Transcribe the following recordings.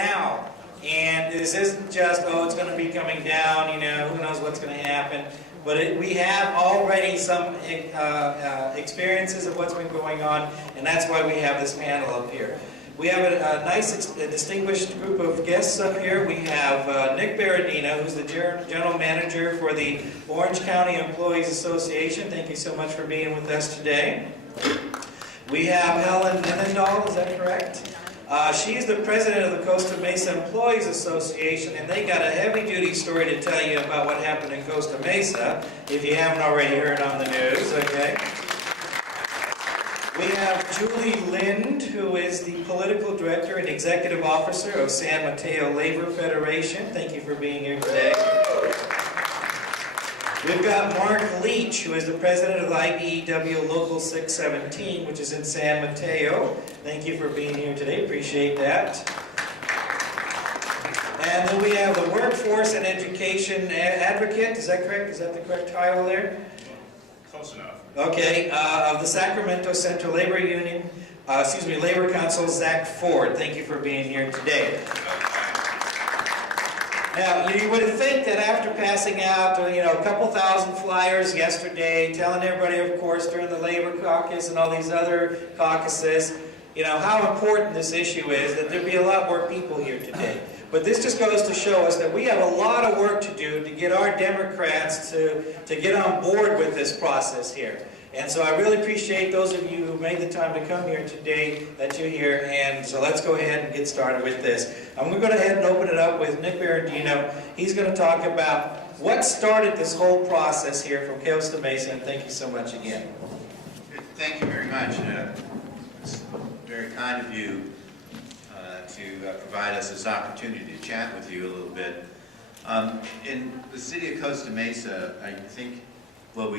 now. And this isn't just, oh, it's going to be coming down, you know, who knows what's going to happen. But we have already some experiences of what's been going on, and that's why we have this panel up here. We have a nice, distinguished group of guests up here. We have Nick Berardino, who's the General Manager for the Orange County Employees Association. Thank you so much for being with us today. We have Helen Mendendahl, is that correct? She's the president of the Costa Mesa Employees Association, and they got a heavy-duty story to tell you about what happened in Costa Mesa, if you haven't already heard on the news, okay? We have Julie Lind, who is the political director and executive officer of San Mateo Labor Federation. Thank you for being here today. We've got Mark Leach, who is the president of the IBEW Local 617, which is in San Mateo. Thank you for being here today. Appreciate that. And then we have the Workforce and Education Advocate. Is that correct? Is that the correct title there? Close enough. Okay. Of the Sacramento Central Labor Union, Labor Council, Zach Ford. Thank you for being here today. Now, you would think that after passing out, a couple thousand flyers yesterday, telling everybody, of course, during the Labor Caucus and all these other caucuses, how important this issue is, that there'd be a lot more people here today. But this just goes to show us that we have a lot of work to do to get our Democrats to get on board with this process here. And so I really appreciate those of you who made the time to come here today, that you're here. And so let's go ahead and get started with this. I'm going to go ahead and open it up with Nick Berardino. He's going to talk about what started this whole process here from Costa Mesa. And thank you so much again. Thank you very much. It's very kind of you to provide us this opportunity to chat with you a little bit. In the city of Costa Mesa, I think what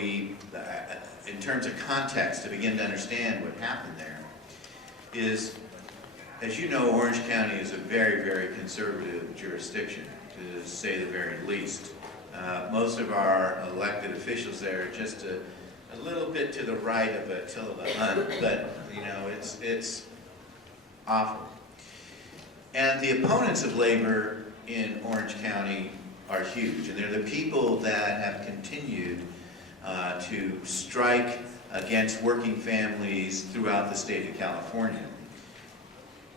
in terms of context, to begin to understand what happened there, is, as you know, Orange County is a very, very conservative jurisdiction, to say the very least. Most of our elected officials there are just a little bit to the right of Attila the Hun, but it's awful. And the opponents of labor in Orange County are huge, and they're the people that have continued to strike against working families throughout the state of California.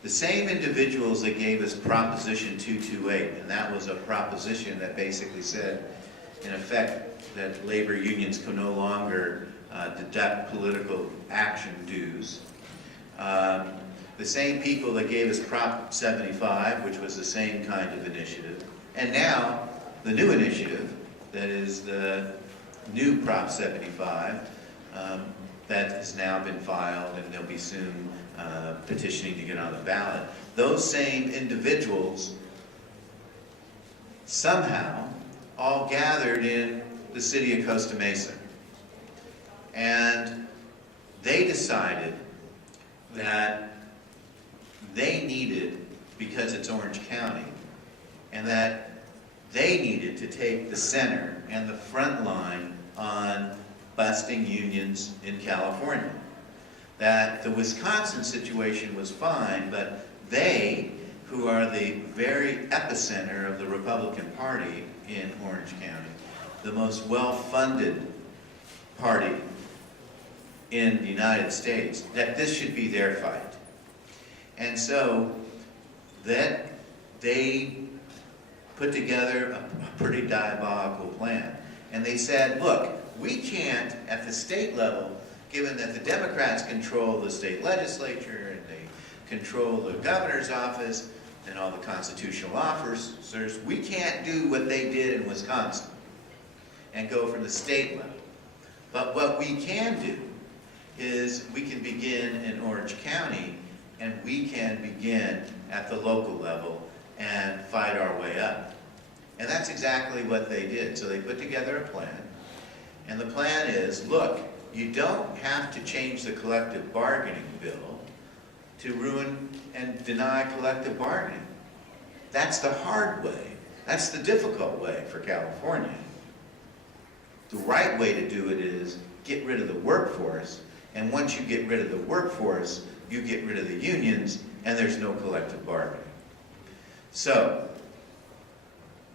The same individuals that gave us Proposition 228, and that was a proposition that basically said, in effect, that labor unions could no longer deduct political action dues. The same people that gave us Prop 75, which was the same kind of initiative, and now the new initiative, that is the new Prop 75, that has now been filed, and they'll be soon petitioning to get on the ballot. Those same individuals somehow all gathered in the city of Costa Mesa, and they decided that they needed, because it's Orange County, and that they needed to take the center and the front line on busting unions in California. That the Wisconsin situation was fine, but they, who are the very epicenter of the Republican Party in Orange County, the most well-funded party in the United States, that this should be their fight. And so that they put together a pretty diabolical plan. And they said, look, we can't, at the state level, given that the Democrats control the state legislature and they control the governor's office and all the constitutional officers, we can't do what they did in Wisconsin and go from the state level. But what we can do is we can begin in Orange County, and we can begin at the local level and fight our way up. And that's exactly what they did. So they put together a plan, and the plan is, look, you don't have to change the collective bargaining bill to ruin and deny collective bargaining. That's the hard way. That's the difficult way for California. The right way to do it is get rid of the workforce, and once you get rid of the workforce, you get rid of the unions, and there's no collective bargaining. So,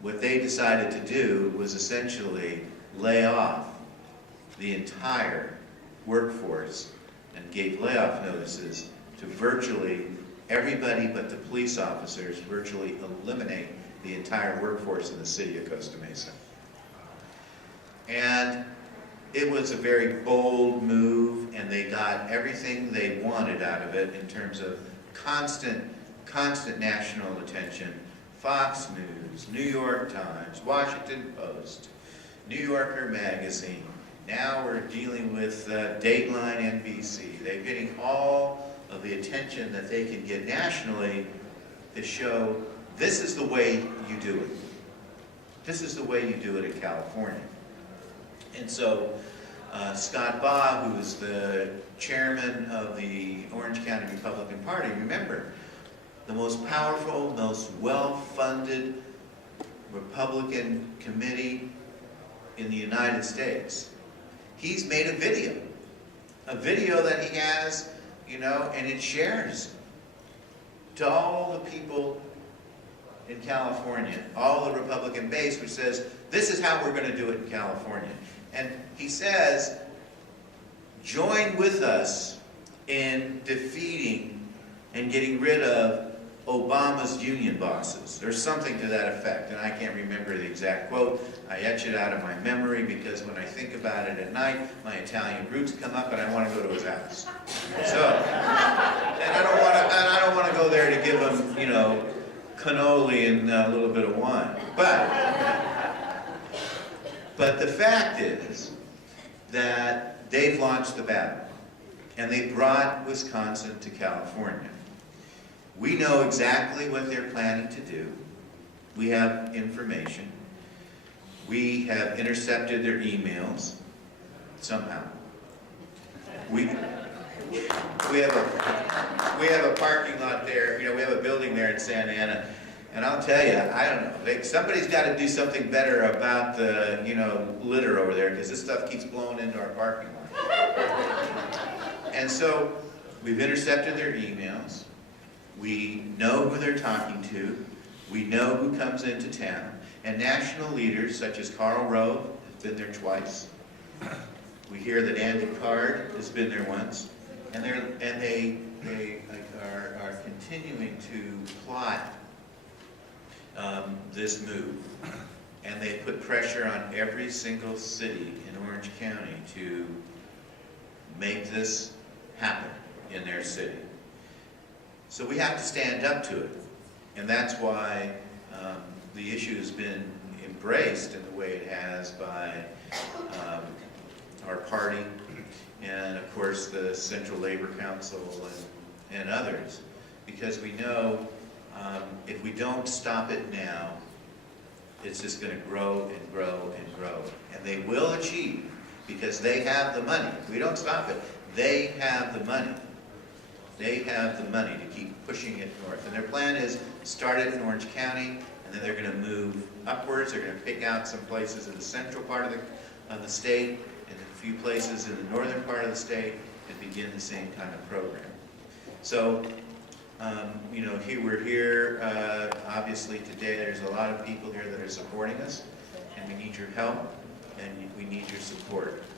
what they decided to do was essentially lay off the entire workforce and gave layoff notices to virtually everybody but the police officers, virtually eliminate the entire workforce in the city of Costa Mesa. And it was a very bold move, and they got everything they wanted out of it in terms of constant national attention. Fox News, New York Times, Washington Post, New Yorker Magazine. Now we're dealing with Dateline NBC. They're getting all of the attention that they can get nationally to show this is the way you do it. This is the way you do it in California. And so Scott Baugh, who is the chairman of the Orange County Republican Party, remember, the most powerful, most well-funded Republican committee in the United States. He's made a video that he has, and it shares to all the people in California, all the Republican base, which says, this is how we're going to do it in California. And he says, join with us in defeating and getting rid of Obama's union bosses. There's something to that effect, and I can't remember the exact quote. I etch it out of my memory because when I think about it at night, my Italian roots come up and I want to go to his house. So, and I don't want to go there to give him, cannoli and a little bit of wine. But the fact is that they've launched the battle, and they brought Wisconsin to California. We know exactly what they're planning to do. We have information. We have intercepted their emails somehow. We have a parking lot there. We have a building there in Santa Ana, and I'll tell you, I don't know. Somebody's got to do something better about the litter over there, because this stuff keeps blowing into our parking lot. And so we've intercepted their emails. We know who they're talking to. We know who comes into town. And national leaders such as Karl Rove has been there twice. We hear that Andy Card has been there once. And they are continuing to plot this move. And they put pressure on every single city in Orange County to make this happen in their city. So we have to stand up to it, and that's why the issue has been embraced in the way it has by our party, and of course the Central Labor Council and others, because we know if we don't stop it now, it's just going to grow and grow and grow, and they will achieve, because they have the money. If we don't stop it, they have the money. They have the money to keep pushing it north. And their plan is start it in Orange County, and then they're going to move upwards. They're going to pick out some places in the central part of the state, and a few places in the northern part of the state, and begin the same kind of program. So, we're here, obviously today there's a lot of people here that are supporting us, and we need your help, and we need your support.